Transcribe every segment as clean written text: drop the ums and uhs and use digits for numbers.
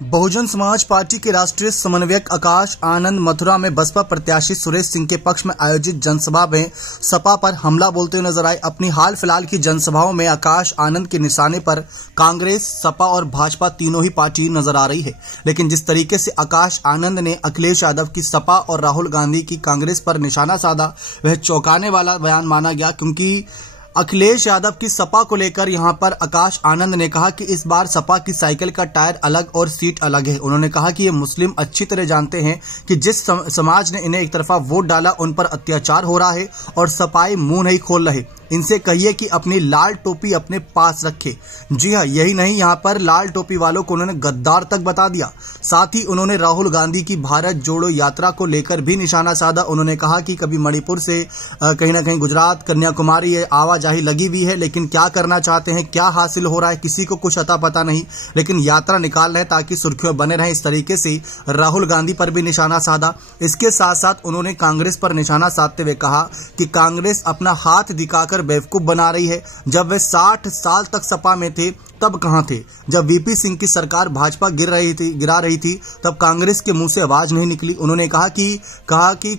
Bahujan Samaj party के राष्ट्रीय समन्वयक आकाश आनंद मथुरा में बसपा प्रत्याशी सुरेश सिंह के पक्ष में आयोजित जनसभा में सपा पर हमला बोलते हुए नजर आए। अपनी हाल फिलहाल की जनसभाओं में आकाश आनंद के निशाने पर कांग्रेस, सपा और भाजपा तीनों ही पार्टी नजर आ रही है। लेकिन जिस तरीके से आकाश आनंद ने अखिलेश यादव की सपा और राहुल गांधी की कांग्रेस पर निशाना साधा, वह चौंकाने वाला बयान माना गया, क्योंकि अखिलेश यादव की सपा को लेकर यहां पर आकाश आनंद ने कहा कि इस बार सपा की साइकिल का टायर अलग और सीट अलग है। उन्होंने कहा कि ये मुस्लिम अच्छी तरह जानते हैं कि जिस समाज ने इन्हें एक तरफा वोट डाला उन पर अत्याचार हो रहा है और सपाई मुंह नहीं खोल रहे। इनसे कहिए कि अपनी लाल टोपी अपने पास रखे। जी हां, यही नहीं, यहां पर लाल टोपी वालों को उन्होंने गद्दार तक बता दिया। साथ ही उन्होंने राहुल गांधी की भारत जोड़ो यात्रा को लेकर भी निशाना साधा। उन्होंने कहा कि कभी मणिपुर से कहीं ना कहीं गुजरात, कन्याकुमारी आवाजाही लगी हुई है, लेकिन क्या करना चाहते हैं, क्या हासिल हो रहा है, किसी को कुछ अता पता नहीं, लेकिन यात्रा निकाल रहे हैं ताकि सुर्खियों बने रहें। इस तरीके से राहुल गांधी पर भी निशाना साधा। इसके साथ साथ उन्होंने कांग्रेस पर निशाना साधते हुए कहा कि कांग्रेस अपना हाथ दिखाकर बेवकूफ बना रही है। जब वे 60 साल तक सपा में थे तब कहां थे? जब वीपी सिंह की सरकार भाजपा गिरा रही थी तब कांग्रेस के मुंह से आवाज नहीं निकली। उन्होंने कहा कि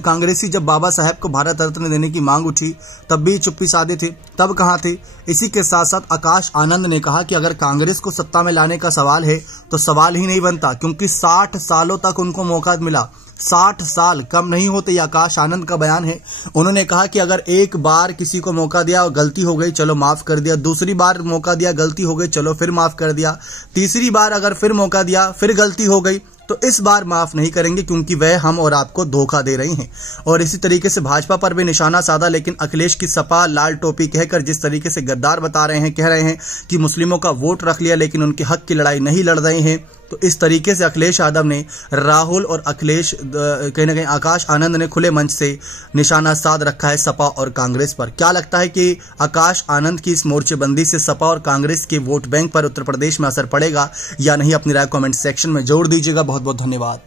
कांग्रेसी जब बाबा साहेब को भारत रत्न देने की मांग उठी तब भी चुप्पी साधे थे, तब कहां थे? इसी के साथ साथ आकाश आनंद ने कहा कि अगर कांग्रेस को सत्ता में लाने का सवाल है तो सवाल ही नहीं बनता, क्योंकि 60 सालों तक उनको मौका मिला। 60 साल कम नहीं होते, ये आकाश आनंद का बयान है। उन्होंने कहा कि अगर एक बार किसी को मौका दिया और गलती हो गई, चलो माफ कर दिया। दूसरी बार मौका दिया, गलती हो गई, चलो फिर माफ कर दिया। तीसरी बार अगर फिर मौका दिया, फिर गलती हो गई, तो इस बार माफ नहीं करेंगे, क्योंकि वह हम और आपको धोखा दे रही हैं। और इसी तरीके से भाजपा पर भी निशाना साधा। लेकिन अखिलेश की सपा लाल टोपी कहकर जिस तरीके से गद्दार बता रहे हैं, कह रहे हैं कि मुस्लिमों का वोट रख लिया लेकिन उनके हक की लड़ाई नहीं लड़ रहे हैं, तो इस तरीके से अखिलेश यादव ने राहुल और अखिलेश कहीं ना कहीं आकाश आनंद ने खुले मंच से निशाना साध रखा है सपा और कांग्रेस पर। क्या लगता है कि आकाश आनंद की इस मोर्चेबंदी से सपा और कांग्रेस के वोट बैंक पर उत्तर प्रदेश में असर पड़ेगा या नहीं? अपनी राय कमेंट सेक्शन में जरूर दीजिएगा। बहुत बहुत धन्यवाद।